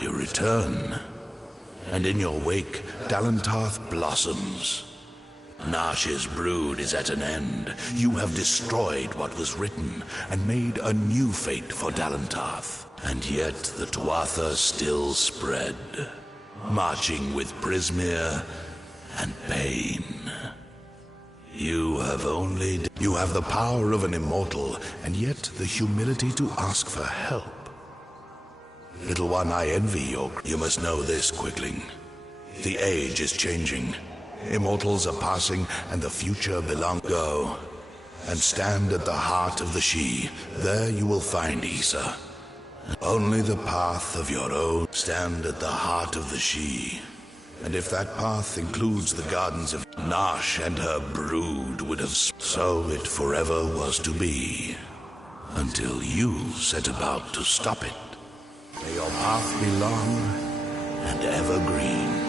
You return, and in your wake, Dalentarth blossoms. Nash's brood is at an end. You have destroyed what was written, and made a new fate for Dalentarth. And yet the Tuatha still spread, marching with Prismere and pain. You have the power of an immortal, and yet the humility to ask for help. Little one, I envy you must know this, Quickling. The age is changing. Immortals are passing, and the future belongs. Go, and stand at the heart of the She. There you will find Issa. Only the path of your own. Stand at the heart of the She. And if that path includes the gardens of Nash and her brood would have, so it forever was to be, until you set about to stop it. May your path be long and evergreen.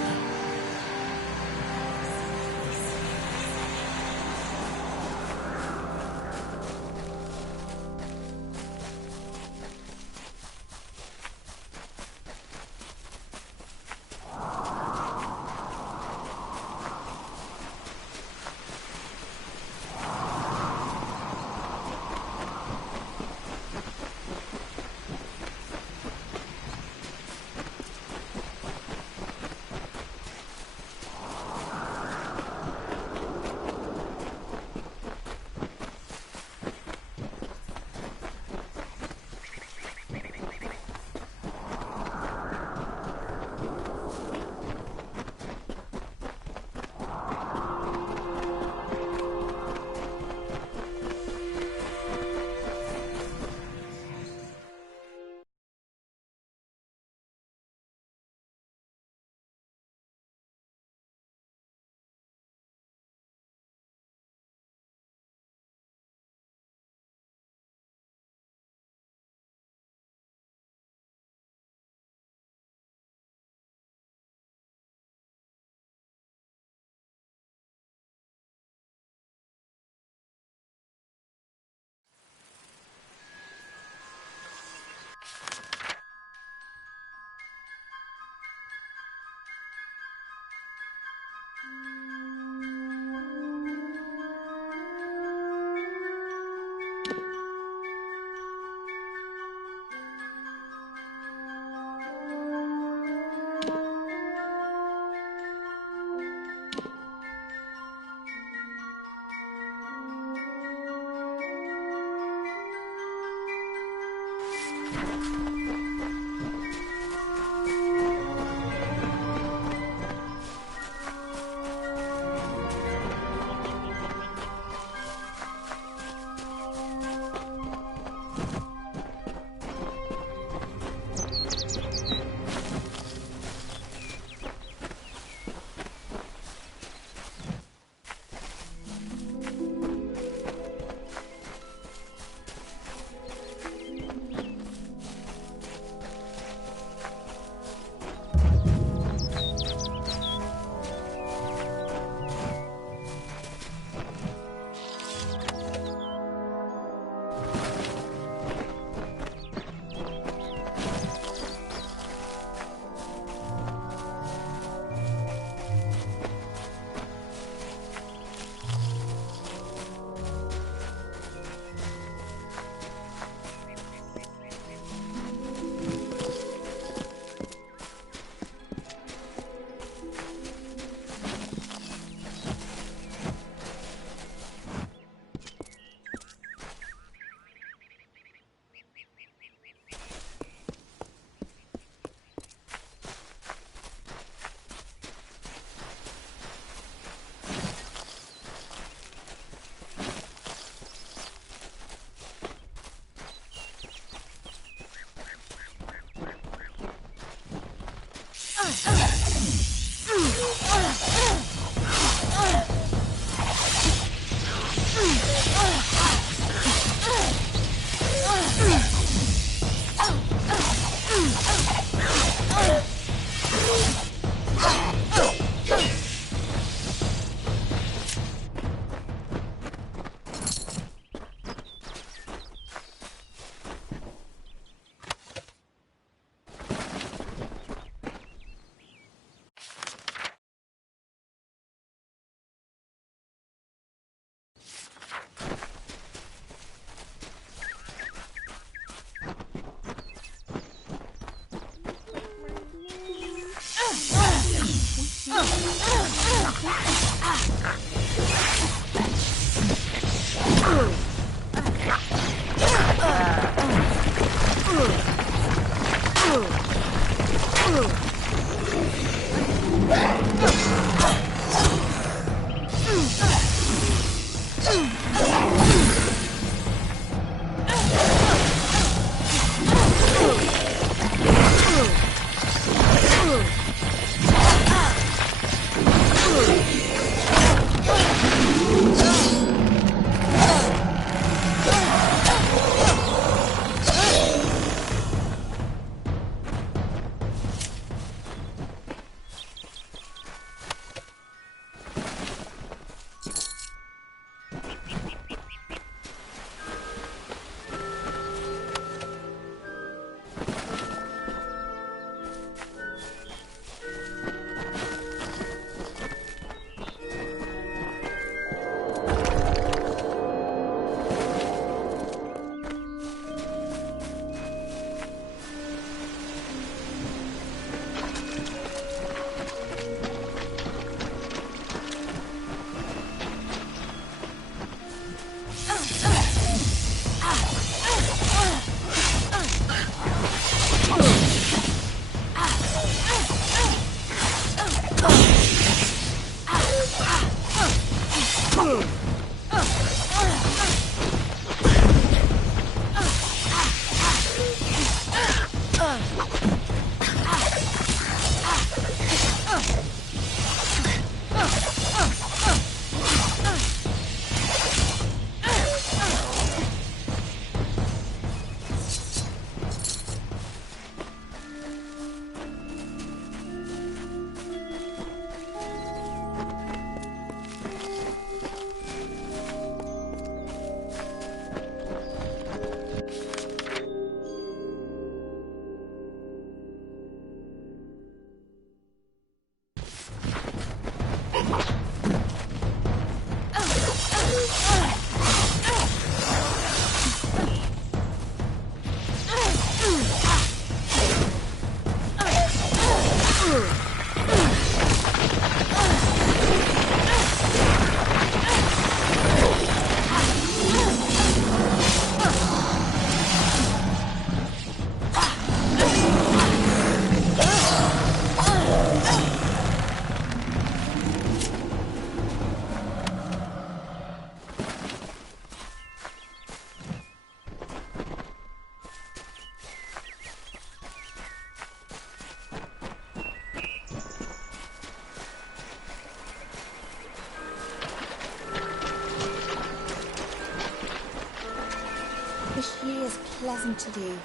She is pleasant to do.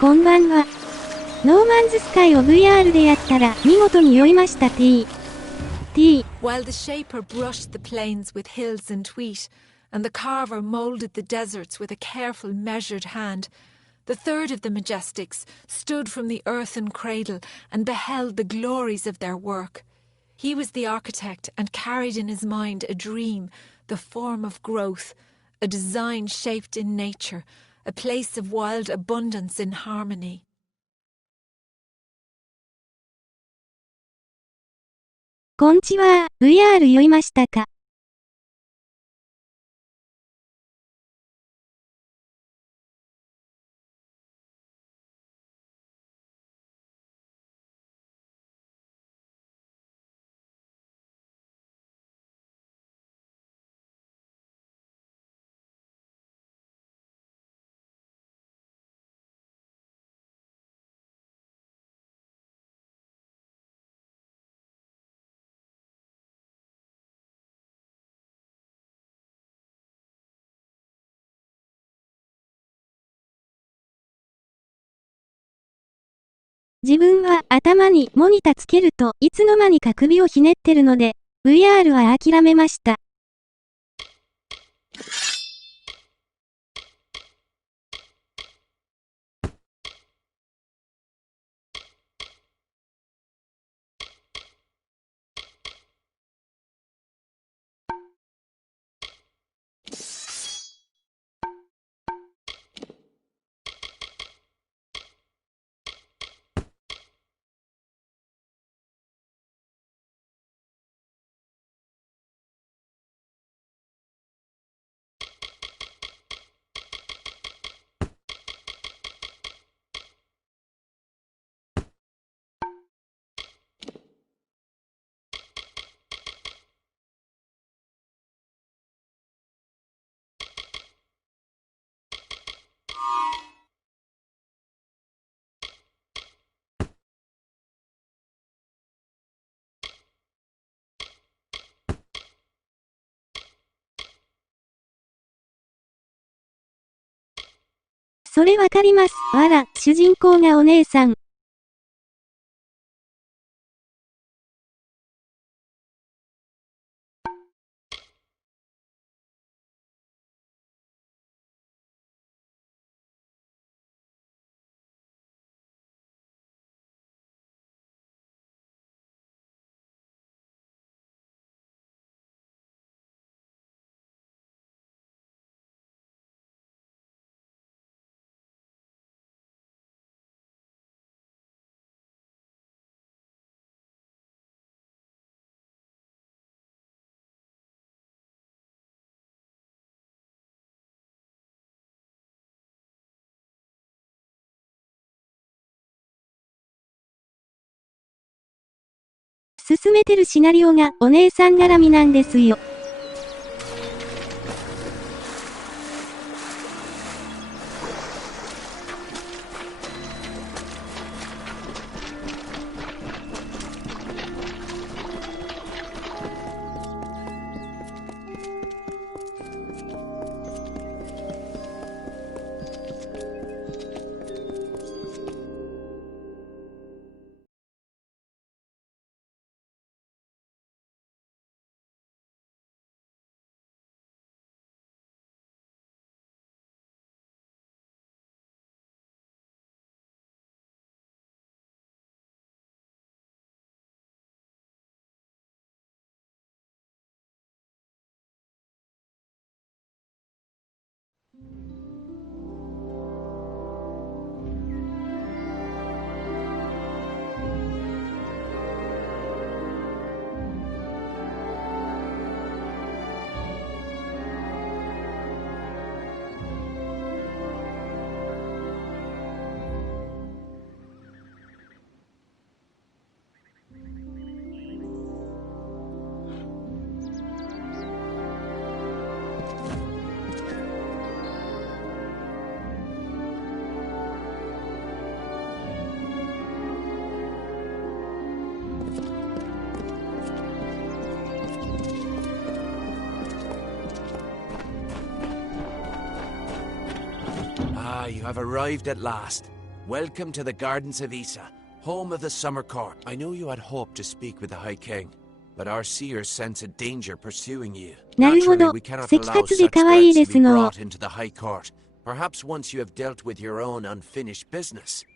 こんばんは。ノーマンズスカイを VR でやったら見事に酔いました T。While the shaper brushed the plains with hills and wheat, and the carver moulded the deserts with a careful measured hand, the third of the Majestics stood from the earthen cradle and beheld the glories of their work. He was the architect and carried in his mind a dream, the form of growth, a design shaped in nature, a place of wild abundance in harmony. こんちは、VR 酔いましたか？自分は頭にモニタつけるといつの間にか首をひねってるので、VR は諦めました。それわかります。わら、主人公がお姉さん。進めてるシナリオがお姉さん絡みなんですよ。You have arrived at last. Welcome to the Gardens of Issa, home of the Summer Court. I know you had hoped to speak with the High King, but our seers sense a danger pursuing you. なるほど。 Naturally, we cannot せ allow きかつ such で可愛い threats で to す be の。 brought into the High Court. Perhaps once you have dealt with your own unfinished business.「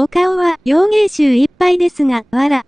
お顔は洋芸集いっぱいですが、わら。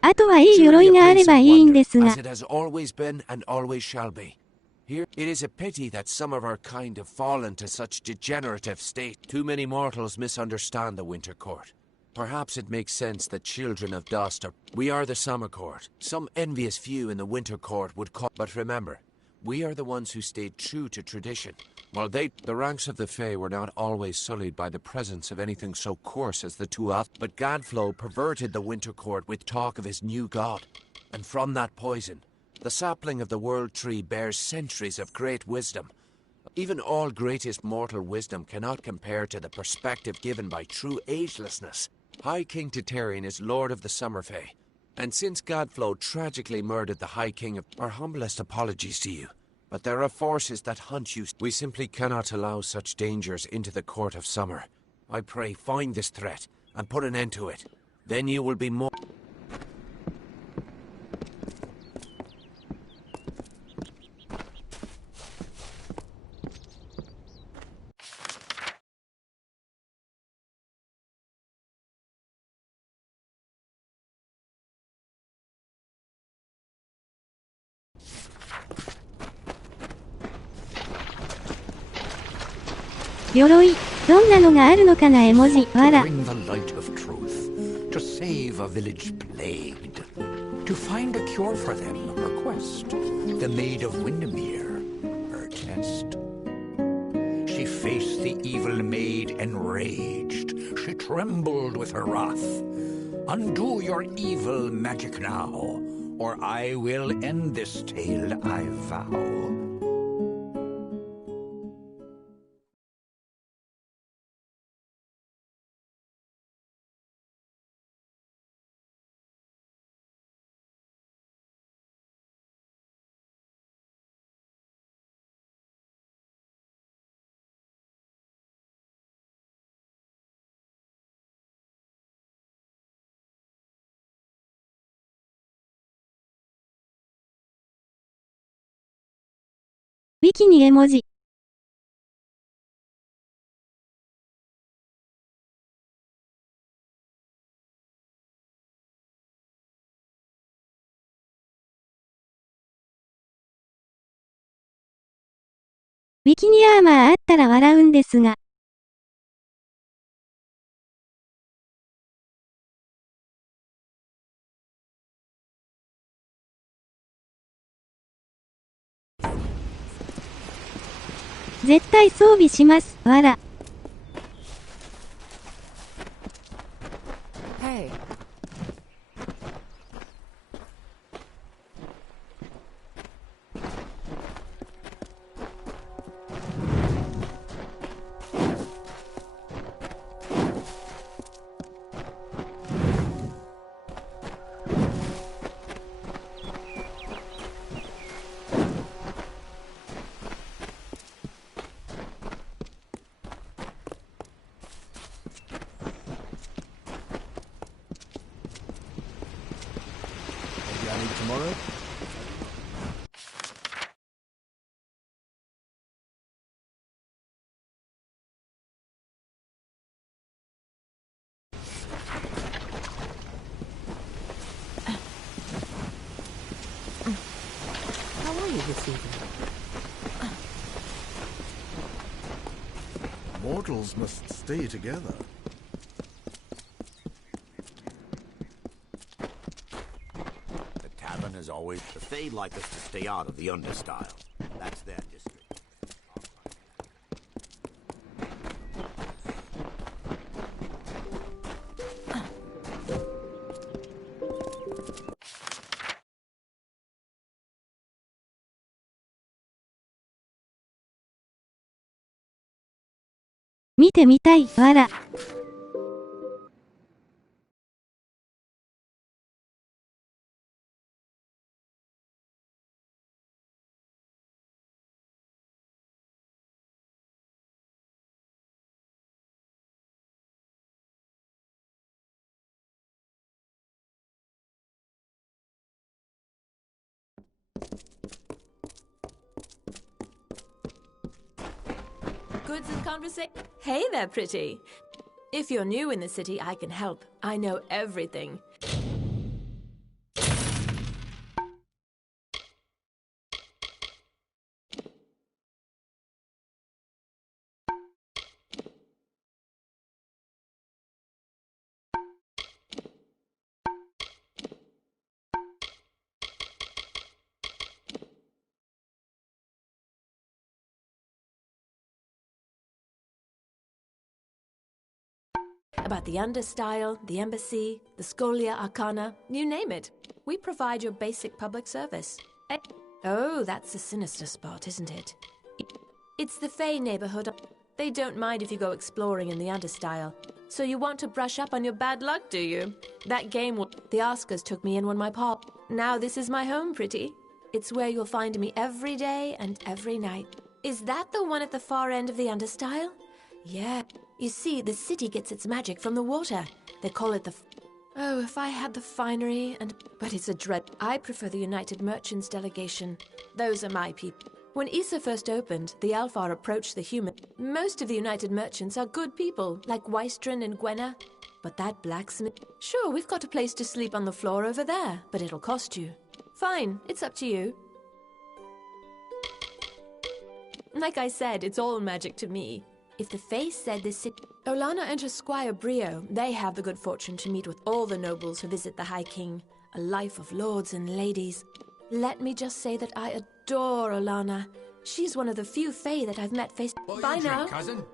あとはいい鎧があればいいんですが。 As it has always been and always shall be. Here, it is a pity that some of our kind have fallen to such degenerative state. Too many mortals misunderstand the Winter Court. Perhaps it makes sense that children of dust are... We are the Summer Court. Some envious few in the Winter Court would call... But remember, we are the ones who stayed true to tradition. While the ranks of the Fae were not always sullied by the presence of anything so coarse as the Tuath, but Gadflow perverted the Winter Court with talk of his new god. And from that poison, the sapling of the World Tree bears centuries of great wisdom. Even all greatest mortal wisdom cannot compare to the perspective given by true agelessness. High King Titarian is Lord of the Summer Fae, and since Gadflow tragically murdered the High King of... Our humblest apologies to you. But there are forces that hunt you. We simply cannot allow such dangers into the court of summer. I pray find this threat and put an end to it. Then you will be more...鎧、どんなのがあるのかな絵文字、わら。Bring the light of truth to save a village plagued, to find a cure for them, her quest, the maid of Windermere, her test. She faced the evil maid enraged, she trembled with her wrath. Undo your evil magic now, or I will end this tale, I vow.ウィキに絵文字。ウィキにアーマーあったら笑うんですが。絶対装備します、わら。Hey. Tomorrow? How are you this evening? Mortals must stay together. As always, the Fae like us to stay out of the understyle. That's their district.見てみたい、わら。Goods and conversation. Hey there, pretty. If you're new in the city, I can help. I know everything. About the understyle, the embassy, the Scholia Arcana, you name it. We provide your basic public service. Oh, that's a sinister spot, isn't it? It's the Fae neighborhood. They don't mind if you go exploring in the understyle. So you want to brush up on your bad luck, do you? That game, the Oscars took me in when my pop. Now this is my home, pretty. It's where you'll find me every day and every night. Is that the one at the far end of the understyle? Yeah. You see, the city gets its magic from the water. They call it the... Oh, if I had the finery and... But it's a dread... I prefer the United Merchants delegation. Those are my people. When Issa first opened, the Alfar approached the human. Most of the United Merchants are good people, like Wystron and Gwenna. But that blacksmith... Sure, we've got a place to sleep on the floor over there, but it'll cost you. Fine, it's up to you. Like I said, it's all magic to me. If the face said this city... Olana and her squire Brio, they have the good fortune to meet with all the nobles who visit the High King. A life of lords and ladies. Let me just say that I adore Olana. She's one of the few Fae that I've met face... Bye now. Cousin.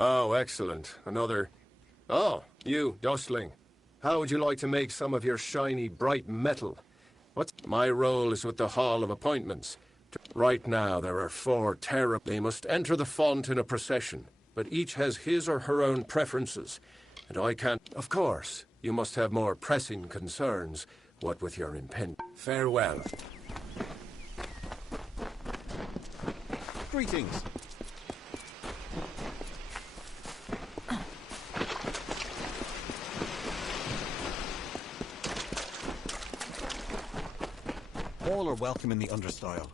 Oh, excellent. Another... Oh, you, Dustling. How would you like to make some of your shiny, bright metal? What's... My role is with the Hall of Appointments. Right now, there are 4 terrible... They must enter the font in a procession, but each has his or her own preferences. And I can't... Of course, you must have more pressing concerns, what with your impending... Farewell. Greetings. All are welcome in the understyle.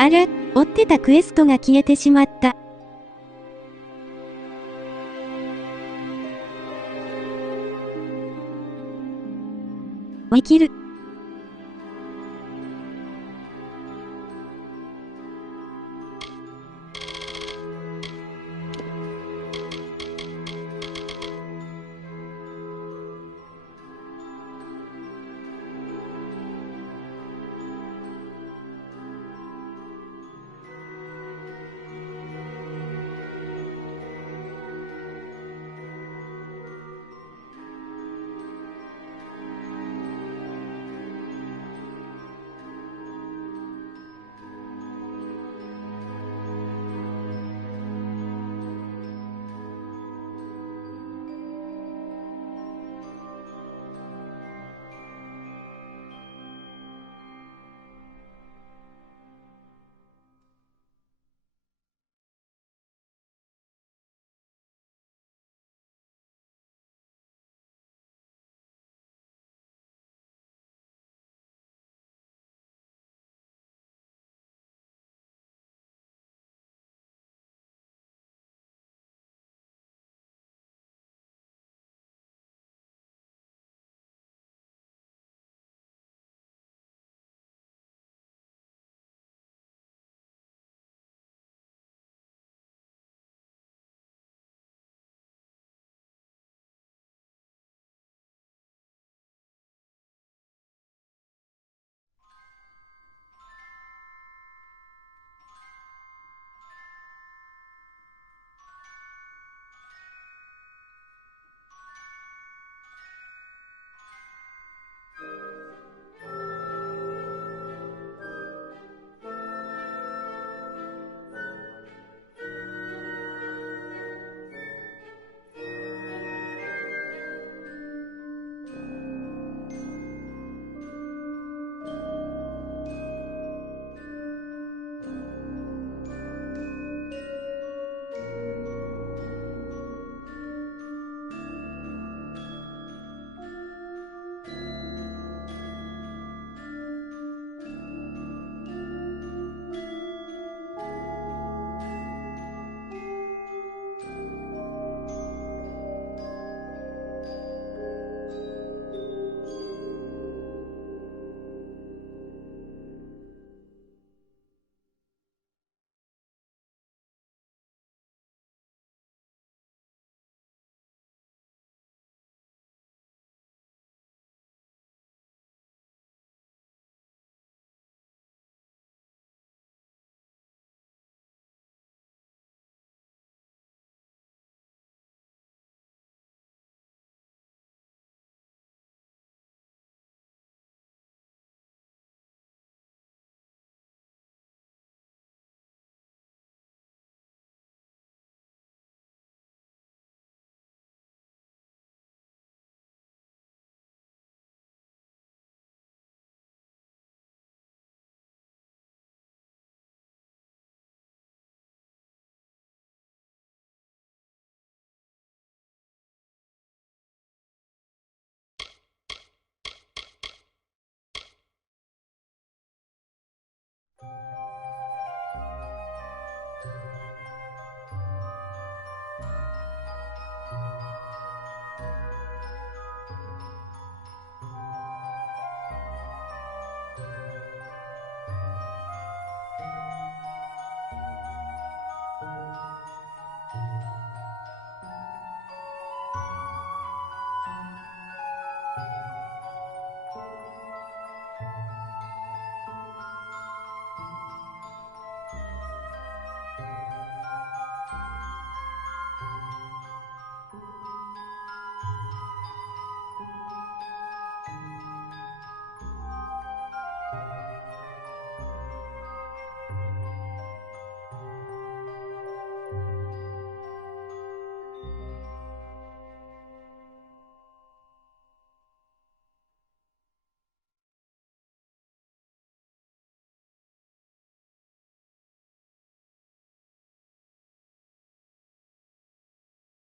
あら、追ってたクエストが消えてしまった。生きる。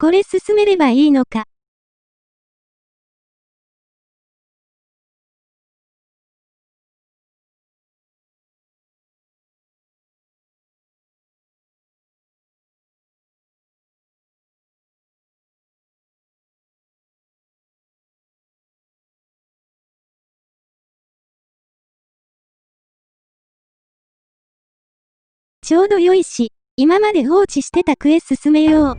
これ進めればいいのか。ちょうど良いし、今まで放置してたクエ進めよう。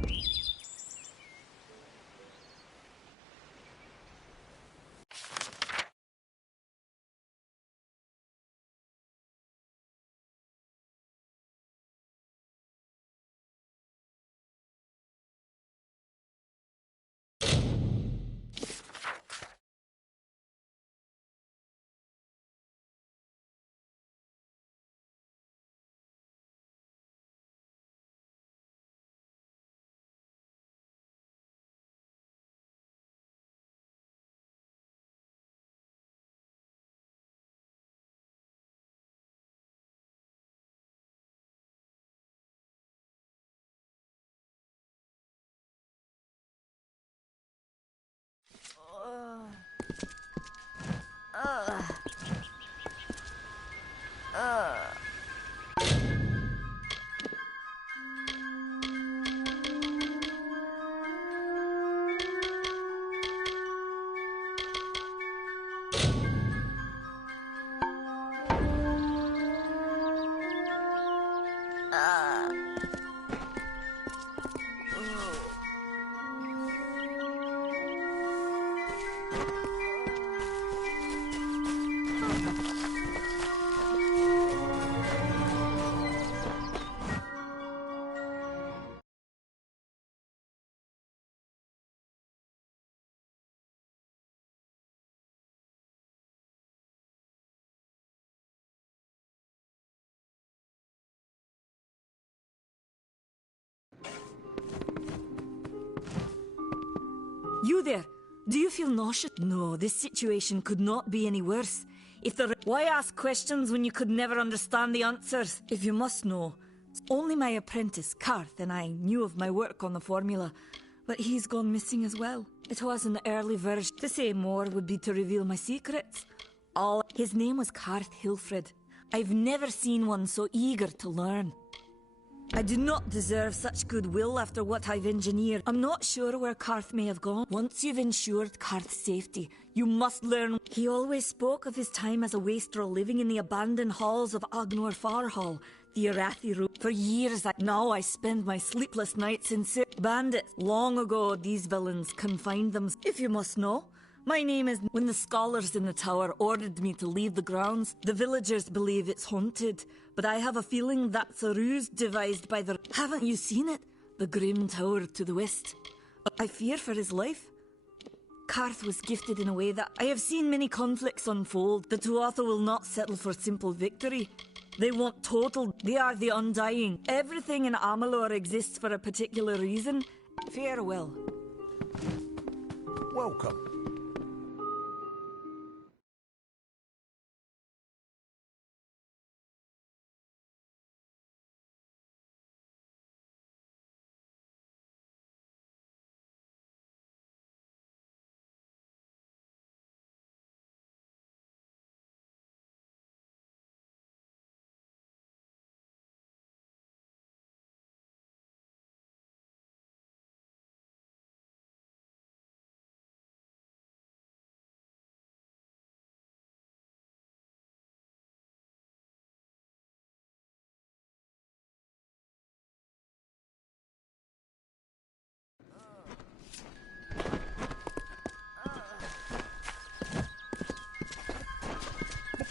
You there? Do you feel nauseous? No, this situation could not be any worse. Why ask questions when you could never understand the answers? If you must know, only my apprentice, Karth, and I knew of my work on the formula, but he's gone missing as well. It was an early version. To say more would be to reveal my secrets. His name was Karth Hilfred. I've never seen one so eager to learn. I do not deserve such goodwill after what I've engineered. I'm not sure where Karth may have gone. Once you've ensured Karth's safety, you must learn. He always spoke of his time as a wastrel living in the abandoned halls of Agnor Farhall, the Arathi room. For years now I spend my sleepless nights in bandits. Long ago these villains confined them. If you must know, my name is... When the scholars in the tower ordered me to leave the grounds, the villagers believe it's haunted. But I have a feeling that's a ruse devised by the... Haven't you seen it? The grim tower to the west. I fear for his life. Karth was gifted in a way that I have seen many conflicts unfold. The Tuatha will not settle for simple victory. They want total... They are the undying. Everything in Amalur exists for a particular reason. Farewell. Welcome.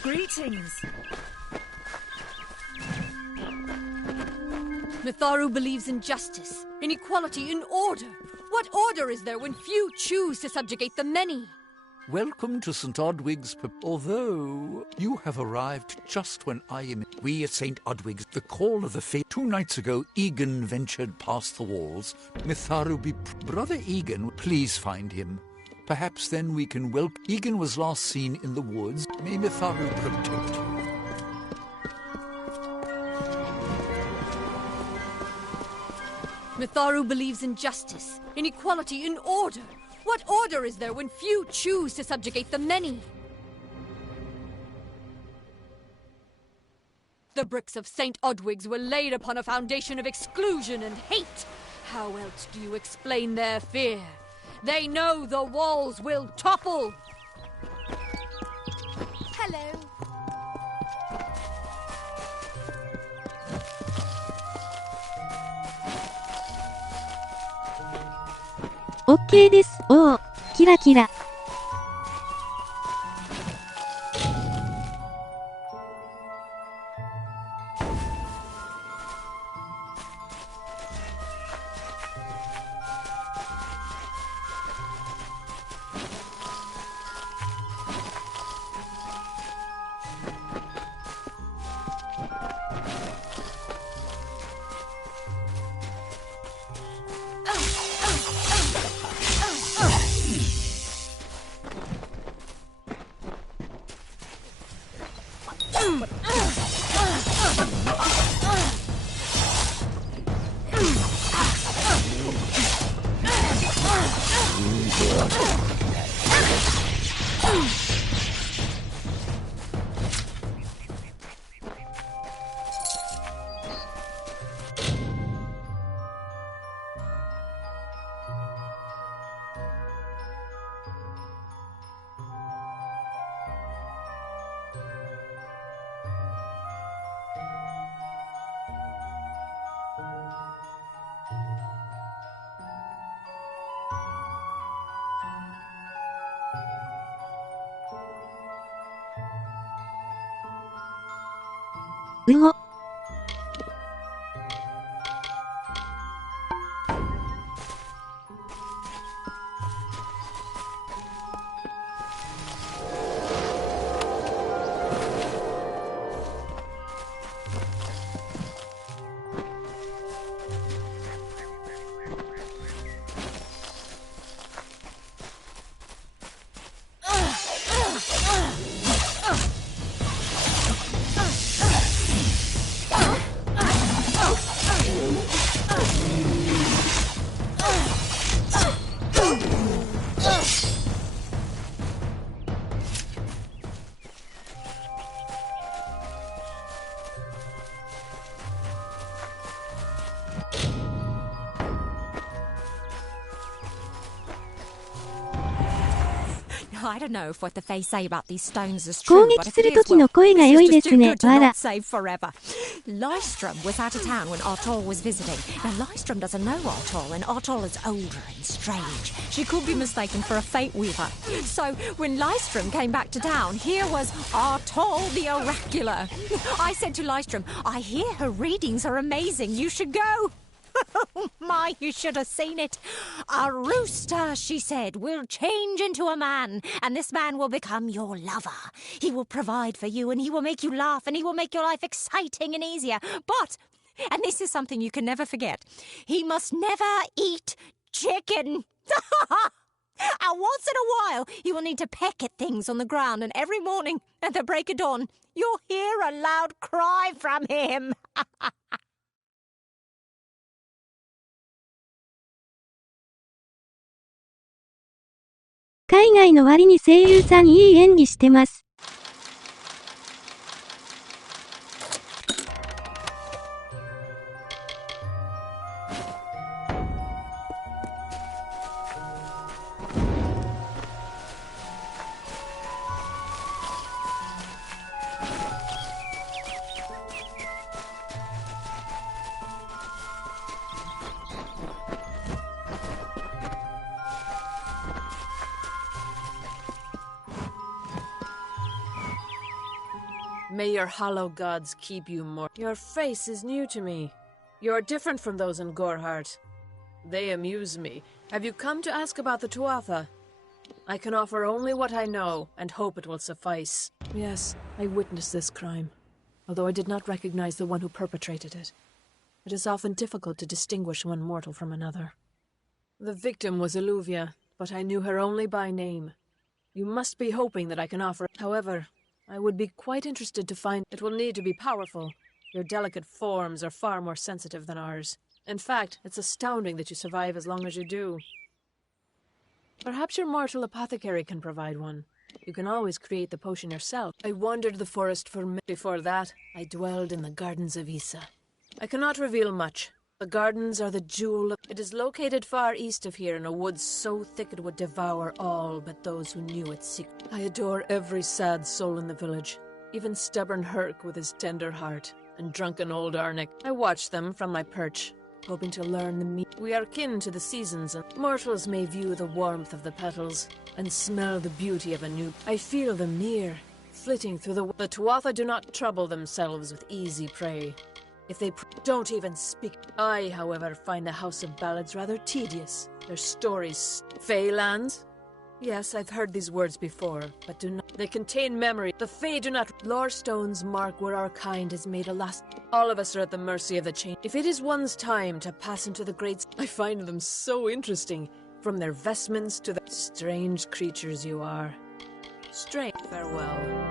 Greetings. Mitharu believes in justice, in equality, in order. What order is there when few choose to subjugate the many? Welcome to St. Odwig's, although you have arrived just when I am... We at St. Odwig's, the call of the faith. 2 nights ago, Egan ventured past the walls. Mitharu be... Brother Egan, please find him. Perhaps then we can welcome... Egan was last seen in the woods. May Mitharu protect you. Mitharu believes in justice, in equality, in order. What order is there when few choose to subjugate the many? The bricks of St. Odwig's were laid upon a foundation of exclusion and hate. How else do you explain their fear? They know the walls will topple! Hello. OK です。おお、キラキラ。うお。I don't know if what the Fae say about these stones is 攻 true, 撃 but if す it る is, 時の well, 声が this 良 is いで just す too ね。 good to わら。 not save forever. Lystrom was out of town when Artol was visiting. Now, Lystrom doesn't know Artol, and Artol is older and strange. She could be mistaken for a fate weaver. So, when Lystrom came back to town, here was Artol the Oracular. I said to Lystrom, I hear her readings are amazing. You should go. Oh my, you should have seen it. A rooster, she said, will change into a man, and this man will become your lover. He will provide for you, and he will make you laugh, and he will make your life exciting and easier. But, and this is something you can never forget, he must never eat chicken. And once in a while, he will need to peck at things on the ground, and every morning at the break of dawn, you'll hear a loud cry from him. 海外の割に声優さんいい演技してます。May your hollow gods keep you more. Your face is new to me. You're different from those in Gorhart. They amuse me. Have you come to ask about the Tuatha? I can offer only what I know, and hope it will suffice. Yes, I witnessed this crime, although I did not recognize the one who perpetrated it. It is often difficult to distinguish one mortal from another. The victim was Illuvia, but I knew her only by name. You must be hoping that I can offer. However, I would be quite interested to find it will need to be powerful. Your delicate forms are far more sensitive than ours. In fact, it's astounding that you survive as long as you do. Perhaps your mortal apothecary can provide one. You can always create the potion yourself. I wandered the forest for before that, I dwelled in the gardens of Issa. I cannot reveal much. The gardens are the jewel of... It is located far east of here in a wood so thick it would devour all but those who knew its secret. I adore every sad soul in the village, even stubborn Herc with his tender heart, and drunken old Arnik. I watch them from my perch, hoping to learn the meaning. We are kin to the seasons, and mortals may view the warmth of the petals and smell the beauty of a new. I feel them near, flitting through the Tuatha do not trouble themselves with easy prey. If they don't even speak. I, however, find the House of Ballads rather tedious. Their stories. Feylands? Yes, I've heard these words before, but do not. They contain memory. The Fae do not. Lore stones mark where our kind has made a last. All of us are at the mercy of the change. If it is one's time to pass into the great. I find them so interesting. From their vestments to the strange creatures you are. Strange. Farewell.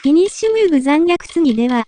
フィニッシュムーブ残虐次では、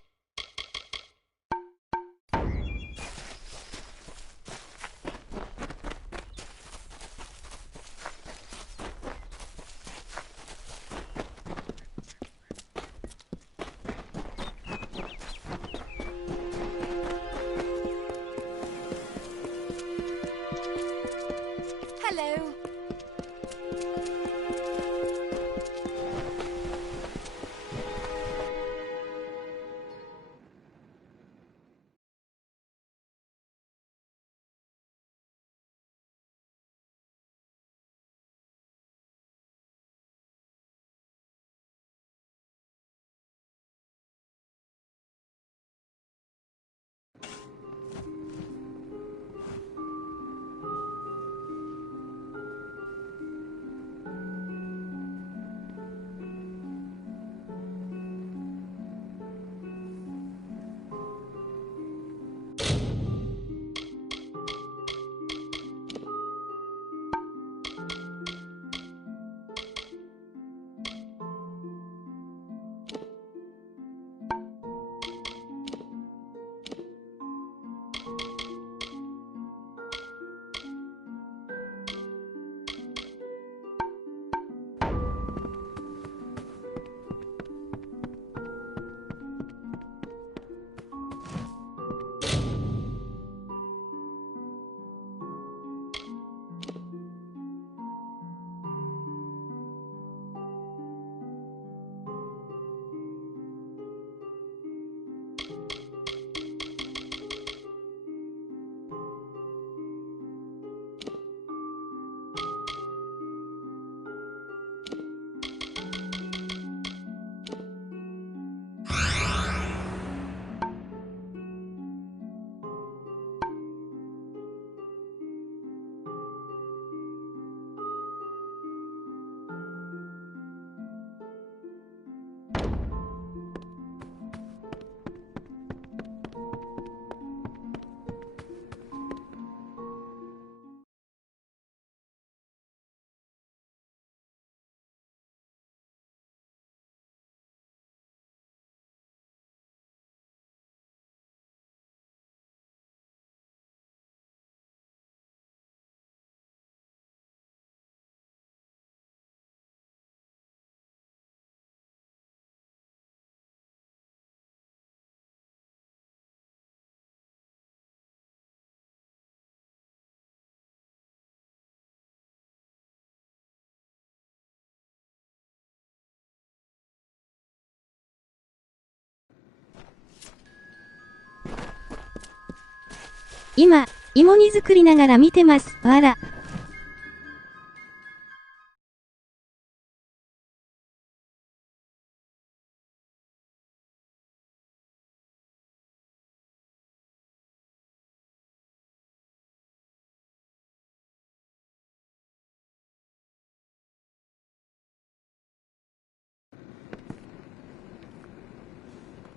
今、芋煮作りながら見てます。わら。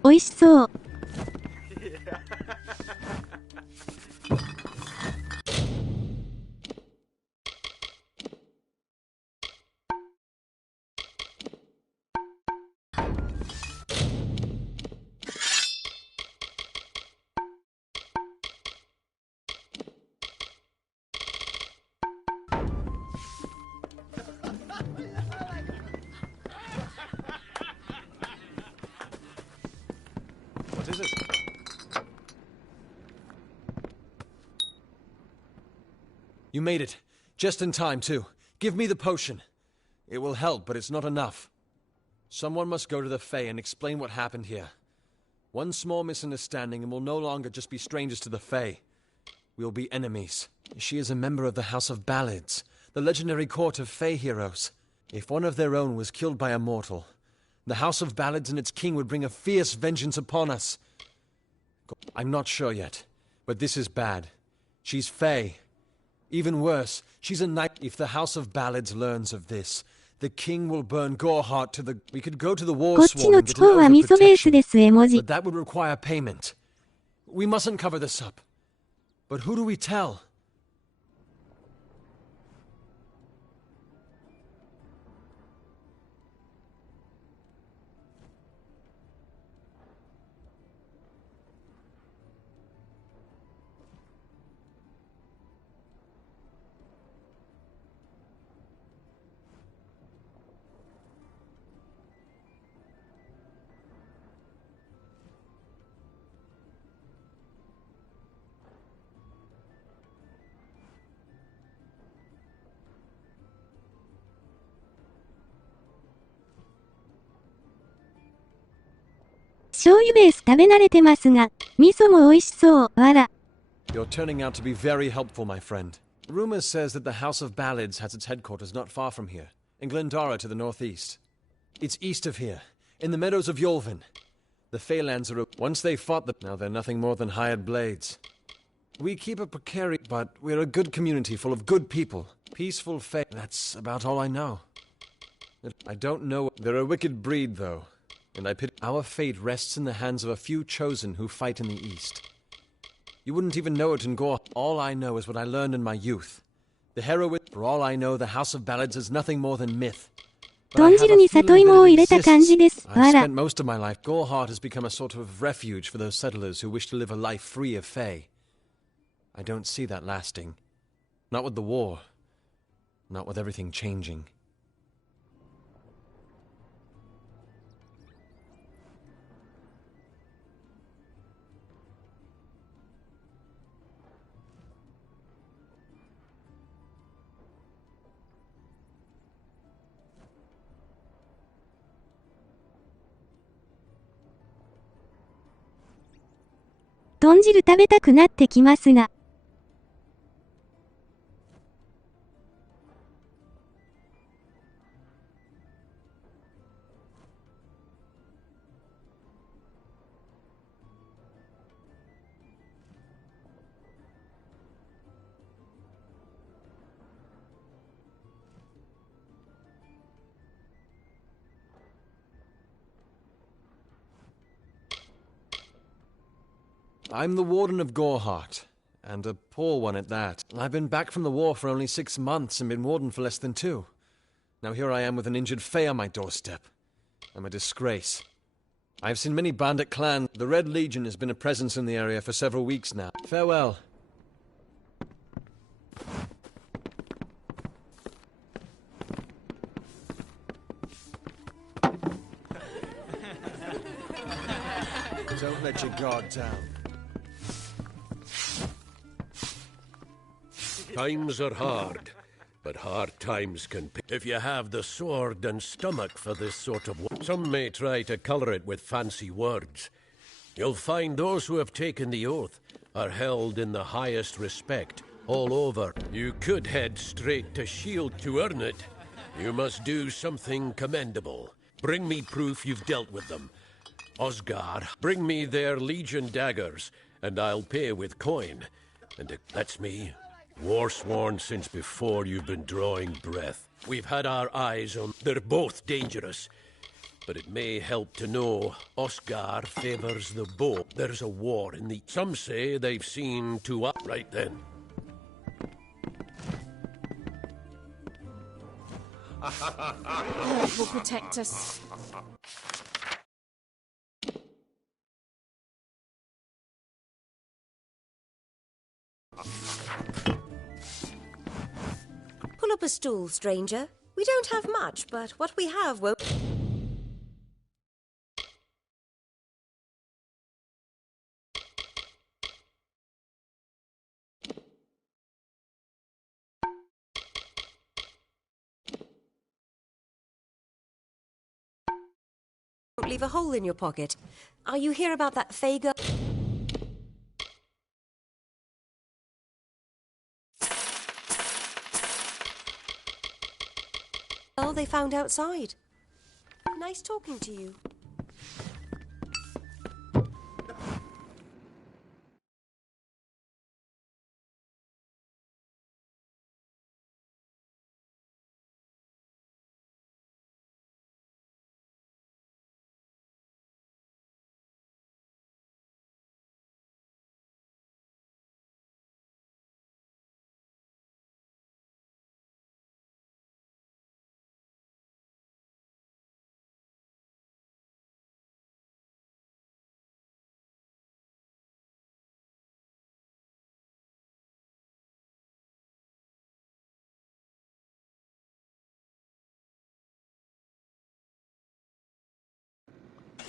美味しそう。What is it? You made it. Just in time, too. Give me the potion. It will help, but it's not enough. Someone must go to the Fae and explain what happened here. One small misunderstanding and we'll no longer just be strangers to the Fae. We'll be enemies. She is a member of the House of Ballads, the legendary court of Fae heroes. If one of their own was killed by a mortal, the House of Ballads and its king would bring a fierce vengeance upon us. I'm not sure yet, but this is bad. She's Fae. Even worse, she's a knight. If the House of Ballads learns of this, the king will burn Goreheart to the... We could go to the war sworn and get an oath of protection, but that would require payment. We mustn't cover this up. But who do we tell?醤油ベース食べ慣れてますが、味噌も美味しそう、わら。You're turning out to be very helpful, my friend. Rumor says that the House of Ballads has its headquarters not far from here, in Glendara to the northeast. It's east of here, in the meadows of Yolvin. The Feylands are... Once they fought the... Now they're nothing more than hired blades. We keep a precarious... But we're a good community full of good people. Peaceful Fey... That's about all I know. I don't know... They're a wicked breed, though. And I pity... Our fate rests in the hands of a few chosen who fight in the east. You wouldn't even know it in Gore. All I know is what I learned in my youth. The heroine... For all I know, the House of Ballads is nothing more than myth. 豚汁に里芋を入れた感じです。わ I've ら。 spent most of my life. Goreheart has become a sort of refuge for those settlers who wish to live a life free of Fae. I don't see that lasting. Not with the war. Not with everything changing.豚汁食べたくなってきますが。I'm the Warden of Goreheart, and a poor one at that. I've been back from the war for only 6 months and been Warden for less than 2. Now here I am with an injured Fae on my doorstep. I'm a disgrace. I've seen many bandit clans. The Red Legion has been a presence in the area for several weeks now. Farewell. Don't let your guard down. Times are hard, but hard times can pay. If you have the sword and stomach for this sort of work. Some may try to colour it with fancy words, You'll find those who have taken the oath are held in the highest respect all over. You could head straight to Shield to earn it. You must do something commendable. Bring me proof you've dealt with them. Osgar, bring me their Legion daggers, and I'll pay with coin. And that's me, war-sworn since before you've been drawing breath. We've had our eyes on... They're both dangerous. But it may help to know Oscar favors the bow. There's a war in the... Some say they've seen two up. Right then. God will protect us. Pull up a stool, stranger. We don't have much, but what we have won't... Leave a hole in your pocket. Are you here about that Fae girl? Oh, they found outside. Nice talking to you.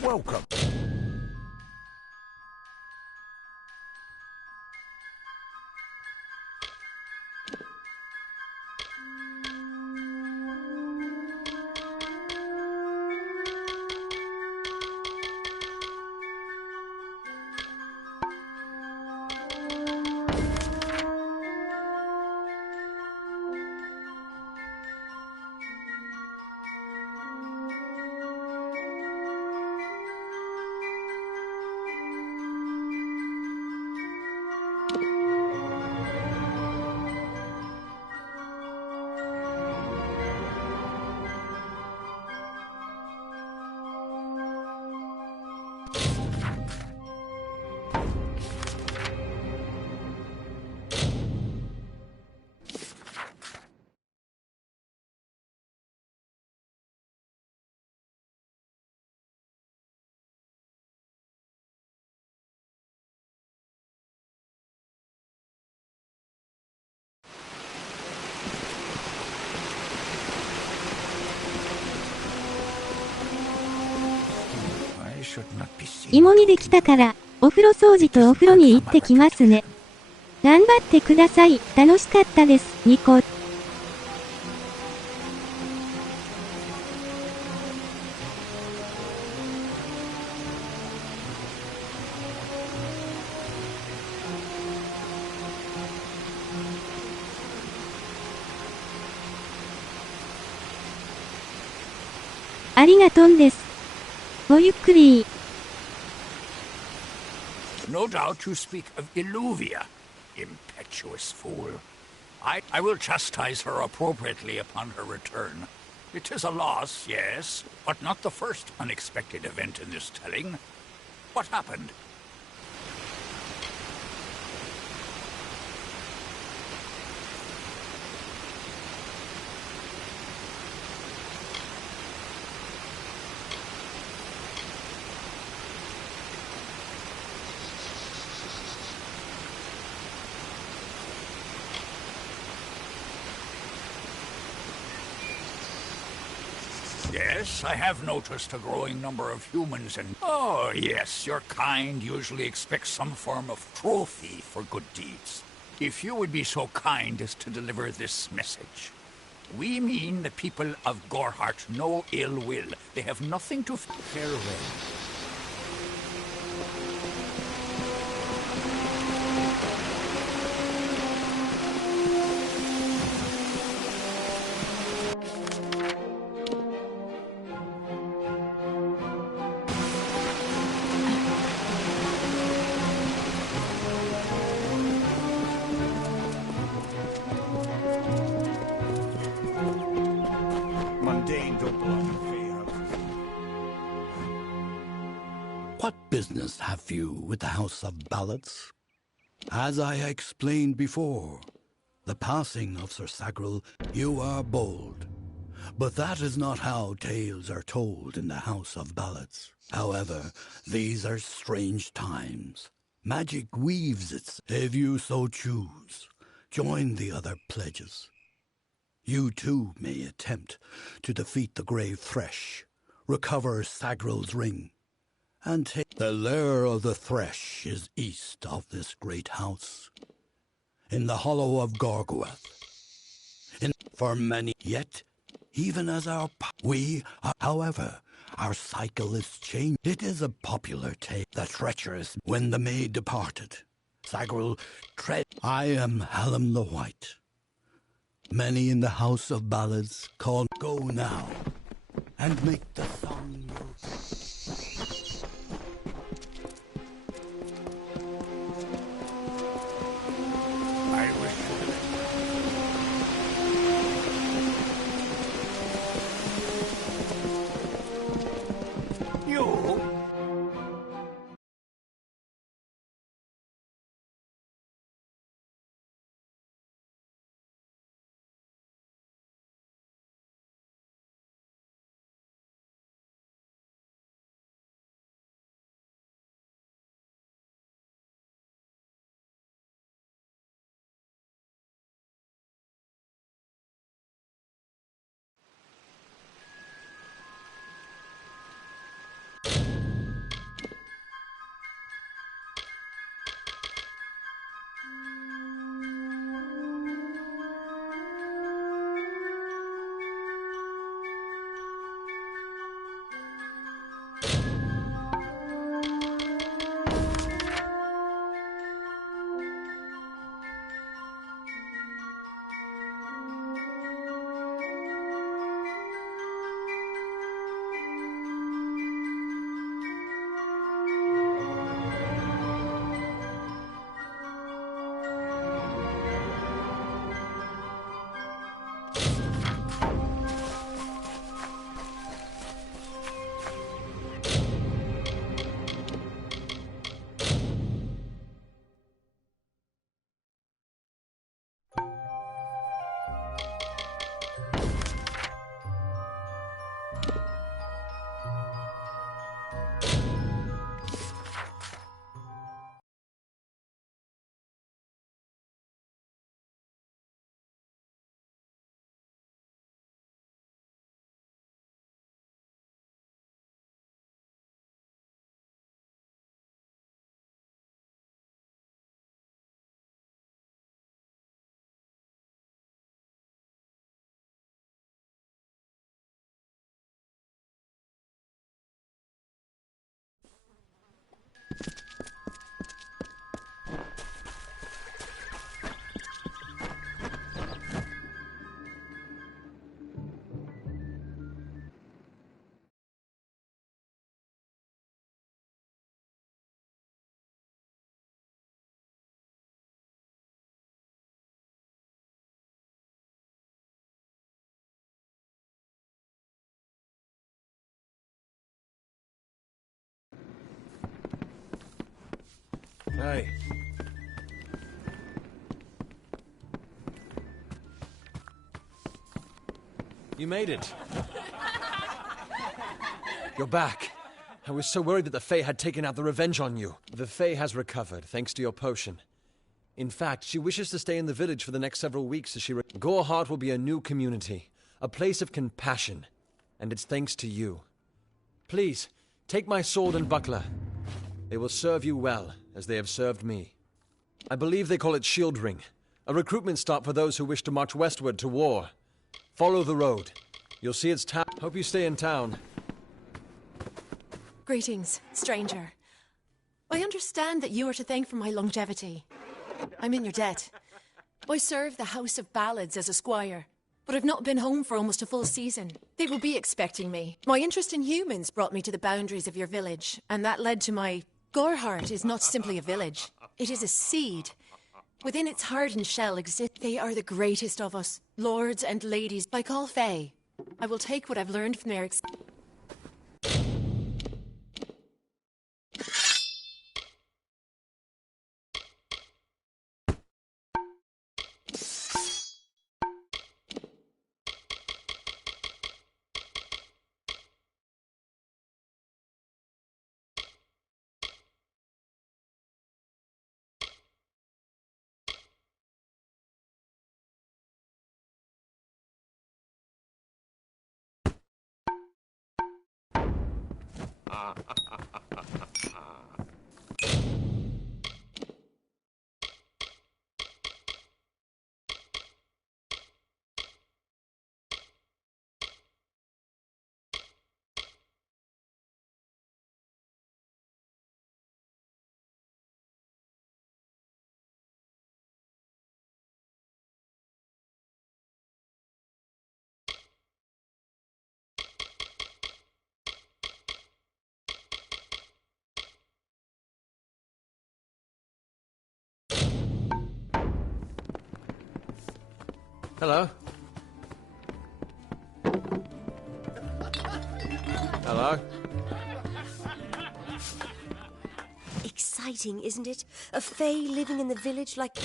Welcome.芋煮できたから、お風呂掃除とお風呂に行ってきますね。頑張ってください。楽しかったです、ニコ。ありがとんです。ごゆっくり。No doubt you speak of Illuvia, impetuous fool. I will chastise her appropriately upon her return. It is a loss, yes, but not the first unexpected event in this telling. What happened? Yes, I have noticed a growing number of humans and... Oh, yes, your kind usually expects some form of trophy for good deeds. If you would be so kind as to deliver this message. We mean the people of Gorhart no ill will. They have nothing to... Farewell. business have you with the House of Ballots? As I explained before, the passing of Sir Sagril, you are bold. But that is not how tales are told in the House of Ballots. However, these are strange times. Magic weaves its, if you so choose. Join the other pledges. You too may attempt to defeat the Grave Thresh, recover Sagril's ring, and take the lair of the Thresh is east of this great house, in the hollow of Gorgoeth. For many, yet, even as however, our cycle is changed. It is a popular tale, the treacherous when the maid departed. Sagril I am Hallam the White. Many in the House of Ballads call go now, and make the song your... I wish you... Hey. You made it. You're back. I was so worried that the Fae had taken out the revenge on you. The Fae has recovered, thanks to your potion. In fact, she wishes to stay in the village for the next several weeks as she... Goreheart will be a new community, a place of compassion, and it's thanks to you. Please, take my sword and buckler. They will serve you well, as they have served me. I believe they call it Shield Ring, a recruitment stop for those who wish to march westward to war. Follow the road. You'll see its town. Hope you stay in town. Greetings, stranger. I understand that you are to thank for my longevity. I'm in your debt. I serve the House of Ballads as a squire, but I've not been home for almost a full season. They will be expecting me. My interest in humans brought me to the boundaries of your village, and that led to my... Goreheart is not simply a village. It is a seed. Within its hardened shell exist... They are the greatest of us, lords and ladies, like all Fae. I will take what I've learned from their... Hello? Hello? Exciting, isn't it? A fae living in the village like...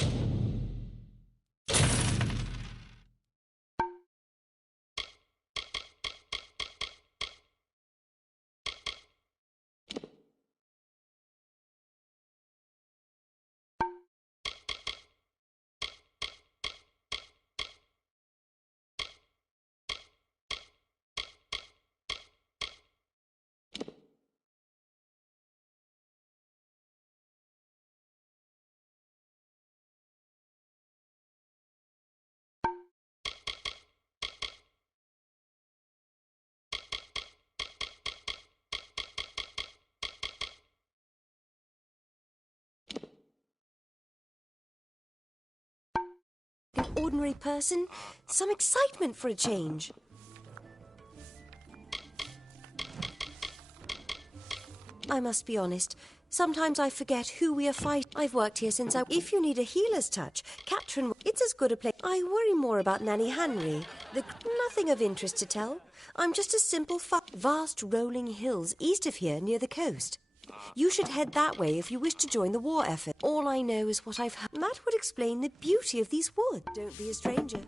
An ordinary person, some excitement for a change. I must be honest, sometimes I forget who we are fighting. I've worked here since If you need a healer's touch, Katrin, it's as good a place. I worry more about Nanny Henry. Nothing of interest to tell. I'm just a simple vast rolling hills east of here near the coast. You should head that way if you wish to join the war effort. All I know is what I've heard. That would explain the beauty of these woods. Don't be a stranger.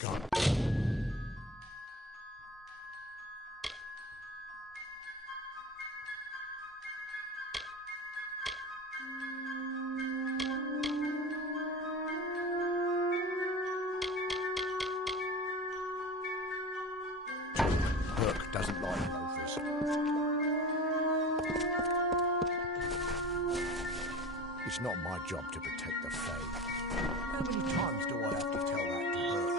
God. Hook doesn't like loafers. It's not my job to protect the Fae. How many times do I have to tell that to Hook?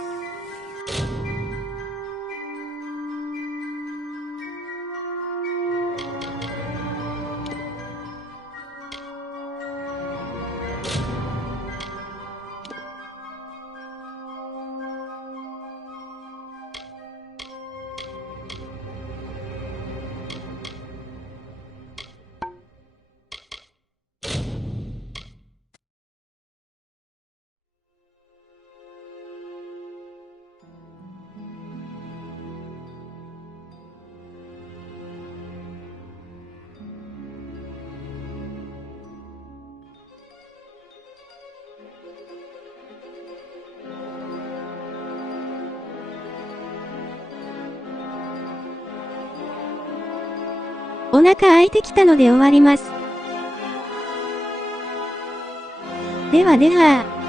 お腹空いてきたので終わります。ではでは。